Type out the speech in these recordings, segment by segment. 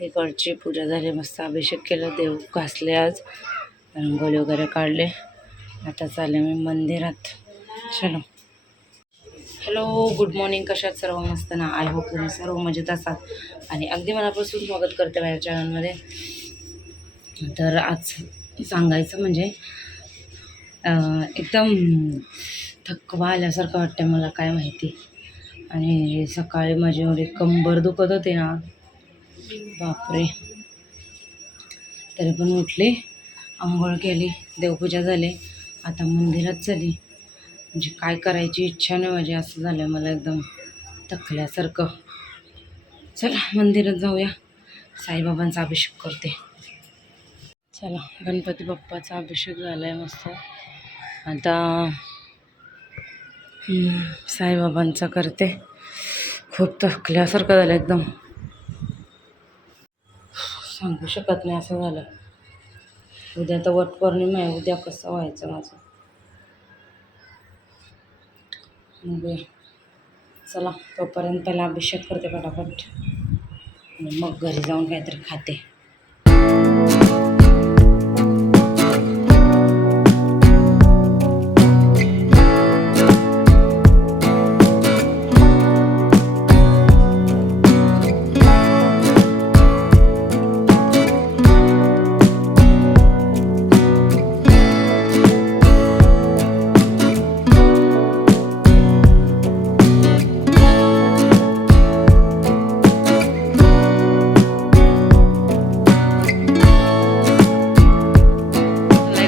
इकडची पूजा झाली, मस्त अभिषेक केला, देव घासले, आज रंगोली वगैरे काढले. आता चालले मी मंदिरात. चलो. Hello, good morning. कशात सर्व मस्त ना? आय होप तुम्ही सर्व मजेत असाल आणि अगदी मनापासून स्वागत करते माझ्या चॅनलमध्ये. तर आज सांगायचं म्हणजे एकदम थकवा आल्यासारखं वाटतं मला, काय माहिती. आणि सकाळी माझी एवढी कंबर दुखत होते ना, बापरे. तरी पण उठले, आंघोळ केली, देवपूजा झाली, आता मंदिरात चालली. म्हणजे काय करायची इच्छा नाही माझी, असं झालं मला एकदम थकल्यासारखं. चला मंदिरात जाऊया, साईबाबांचा अभिषेक करते. चला, गणपती बाप्पाचा अभिषेक झाला आहे मस्त. आता साईबाबांचा करते. खूप थकल्यासारखं झालं एकदम, सांगू शकत नाही असं झालं. उद्या तर वटपौर्णिमा आहे, उद्या कसं व्हायचं माझं. मग चला, तोपर्यंत पहिला अभिषेक करते फटाफट आणि मग घरी जाऊन काहीतरी खाते.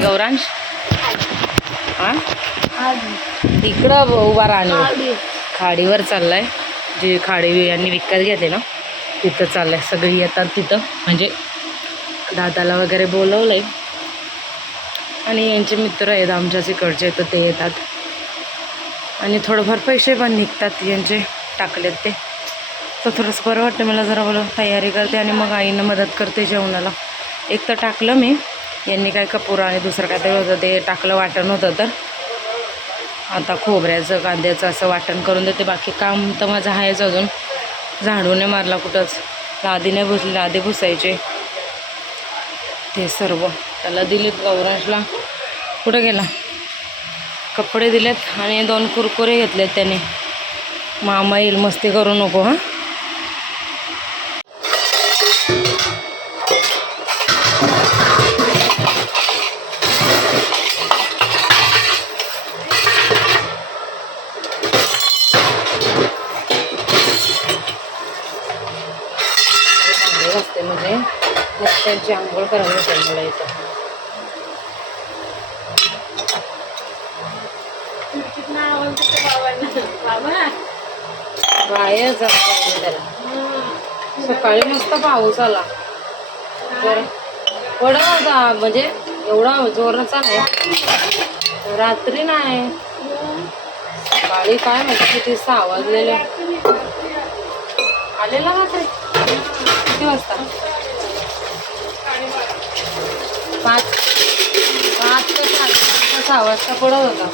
गौरांश इकडं उभा राहणे, खाडीवर चाललाय. जे खाडी यांनी विकत घेतले ना, तिथं चाललाय. सगळी येतात तिथं, म्हणजे दादाला वगैरे बोलवलंय आणि यांचे मित्र आहेत आमच्याच इकडचे, तर ते येतात आणि थोडंफार पैसे पण निघतात यांचे, टाकलेत ते. तर थोडंसं बरं वाटतं मला, जरा बोला तयारी करते आणि मग आईनं मदत करते जेवणाला. एक तर टाकलं मी, यांनी काय कपूर आणि दुसरं काय तरी होतं ते टाकलं, वाटण होतं. तर आता खोबऱ्याचं कांद्याचं असं वाटण करून देते. बाकी काम तर माझं आहेच अजून. झाडूने मारला कुठंच, लादी नाही भुसली, लादी भुसायचे ते सर्व. त्याला दिलेत गौरांशला, कुठं गेला, कपडे दिलेत आणि 2 कुरकुरे घेतलेत त्याने. मामा येईल, मस्ती करू नको हां. असते म्हणजे त्यांची आंघोळ करायला मिळते मला इथं. बाहेर जातो त्याला. सकाळी मस्त पाऊस आला, तर पडत होता, म्हणजे एवढा जोराचा नाही, रात्री नाही. सकाळी काय माहिती किती 6 वाजलेले आलेला रात्री. किती वाजता? 5 ते 6 वाजता पडत होता.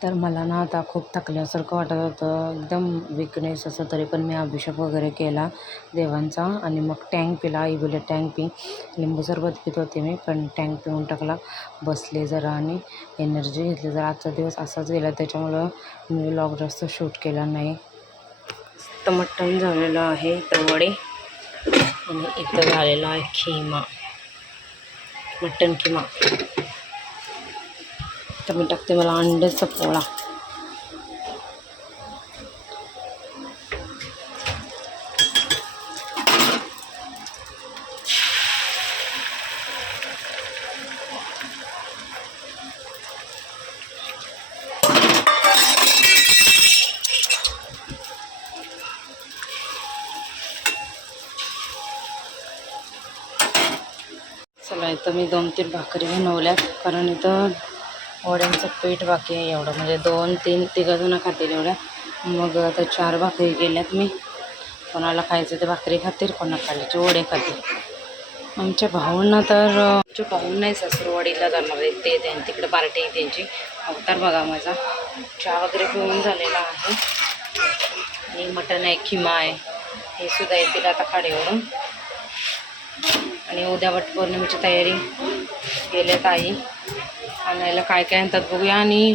तर मला ना आता खूप थकल्यासारखं वाटत होतं, एकदम विकनेस असं. तरी पण मी अभिषेक वगैरे केला देवांचा आणि मग टँक पिला. आई बोलले टँक पी. लिंबू सरबत पित होते मी, पण टँक पिऊन टाकला. बसले जरा आणि एनर्जी घेतली जरा. आजचा दिवस असाच गेला, त्याच्यामुळं मी व्लॉग जास्त शूट केला नाही. तर मटण झालेलं आहे, तर वडे, आणि इथं झालेला आहे खिमा, मटण खिमा. तर मी टाकते मला अंड्याचा पोळा. तर मी 2-3 भाकरी बनवल्यात, कारण इथं वड्यांचं पीठ बाकी आहे एवढं, म्हणजे 2-3 तिघंजणं खातील एवढ्या. मग आता 4 भाकरी केल्यात मी. कोणाला खायचं ते भाकरी खातील, कोणाला खायचे वडे खातील. आमच्या भाऊंना तर आमच्या भाऊंना नाही सासूरवाडीला जाणार आहेत ते, तिकडे पार्टी आहे त्यांची. अवतार बघा माझा. चहा वगैरे पिऊन झालेला आहे आणि मटण आहे, खिमा आहे, हे सुद्धा येतील आता खाडीवरून. आणि उद्या वटपौर्णिमेची तयारी गेल्यात आई आणायला, काय काय आणतात बघूया. आणि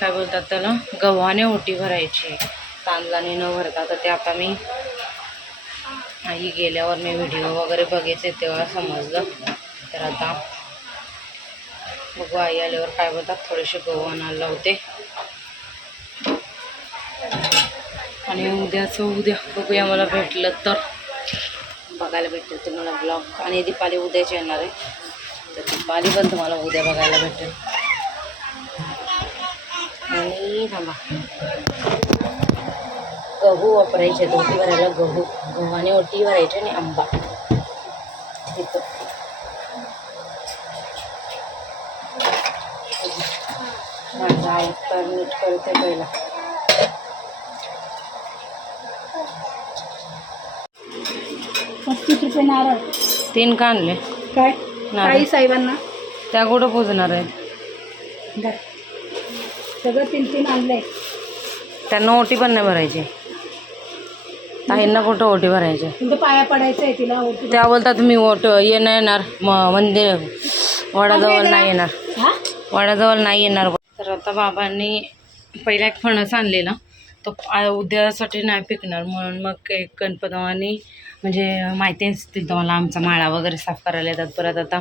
काय बोलतात त्याला, गव्हाने ओटी भरायची, तांदळाने न भरता. तर ते आता मी आई गेल्यावर मी व्हिडिओ वगैरे बघितले तेव्हा समजलं. तर आता बघू आई आल्यावर काय बोलतात, थोडेसे गहू आणायला होते. आणि उद्या बघूया, मला भेटलं तर बघायला भेटेल तुम्हाला ब्लॉग. आणि दीपाली उद्याच येणार आहे, तर दीपाली पण तुम्हाला उद्या बघायला भेटेल. आणि थांबा, गहू वापरायचे, ओटी भरायला गव्हाने ओटी भरायची आणि आंबा तिथं. माझा अवतार नीट करते पहिला. ₹35 नारळ 3 का आणले? काय नारळ साहेबांना त्या कुठं पोजणार आहेत? सगळं 3 आणलंय. त्यांना ओटी पण नाही भरायची, ताईंना कुठं ओटी भरायची? पाया पडायचं आहे तिला. त्या बोलतात तुम्ही येणार मंदिर वडाजवळ नाही येणार, वडाजवळ नाही येणार. तर आता बाबांनी पहिला एक फणस आणलेला, तो उद्यासाठी नाही पिकणार म्हणून मग एक गणपतवानी, म्हणजे माहिती असतील तुम्हाला, आमचा माळा वगैरे साफ करायला येतात. परत आता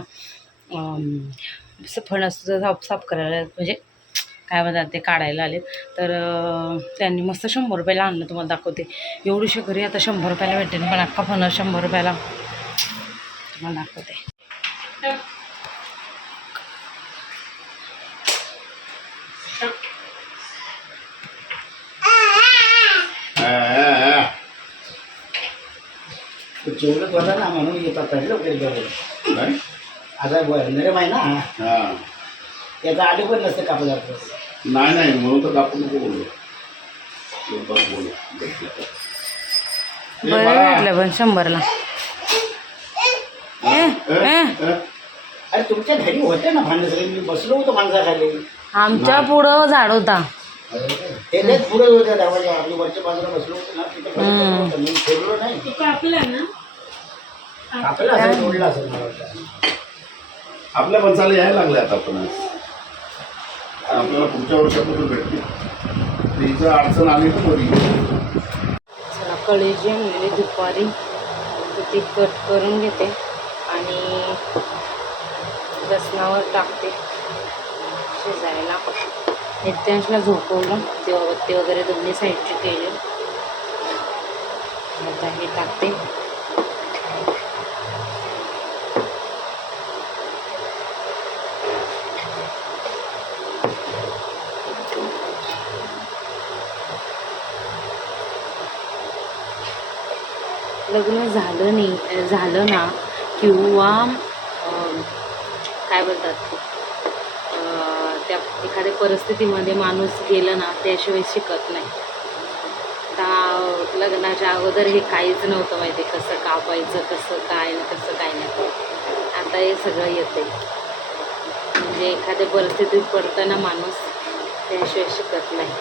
फणस साफ करायला, म्हणजे काय म्हणतात ते काढायला आलेत. तर त्यांनी मस्त 100 रुपयाला आणलं, तुम्हाला दाखवते. एवढीशी घरी आता 100 रुपयाला भेटेल, पण अख्खा फणस 100 रुपयाला तुम्हाला दाखवते. जेवढं बघा ना म्हणून येतात लवकर आता नरम आहे ना, त्याचा आधी पण नसतं कापलं जातं. नाही म्हणून तर कापून नको बोलू. बरं भेटलं पण 100ला. अरे तुमच्या घरी होते ना भांडे सगळे, मी बसलो होतो माणसाखाली. आमच्या पुढं झाड होता, ते पुढे होत्या दरवाजा, आपली वरच्या बाजूला बसलो होतो ना, तिथे मी फिरलो नाही. कापला असेल, तोडला असेल मला वाटतं. आपल्या माणसाला यायला लागले आता, पण आपल्याला पुढच्या वर्षापासून भेटते. तिचं अडचण आली तर बरी. चला, कळीची आणलेली दुपारी, ती कट करून घेते आणि लसणावर टाकते शिजायला. नित्यांशला झोपवलं, दिवाबत्ती वगैरे दोन्ही साईडची केली. आता हे टाकते. लग्न झालं ना, किंवा काय बोलतात, त्या एखाद्या परिस्थितीमध्ये माणूस गेलं ना, त्याशिवाय शिकत नाही. आता लग्नाच्या अगोदर हे काहीच नव्हतं माहिती, कसं कापायचं, कसं काय नाही. आता हे सगळं येते, म्हणजे एखाद्या परिस्थितीत पडताना माणूस त्याशिवाय शिकत नाही.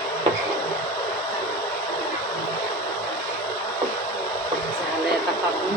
झालं आता कापून.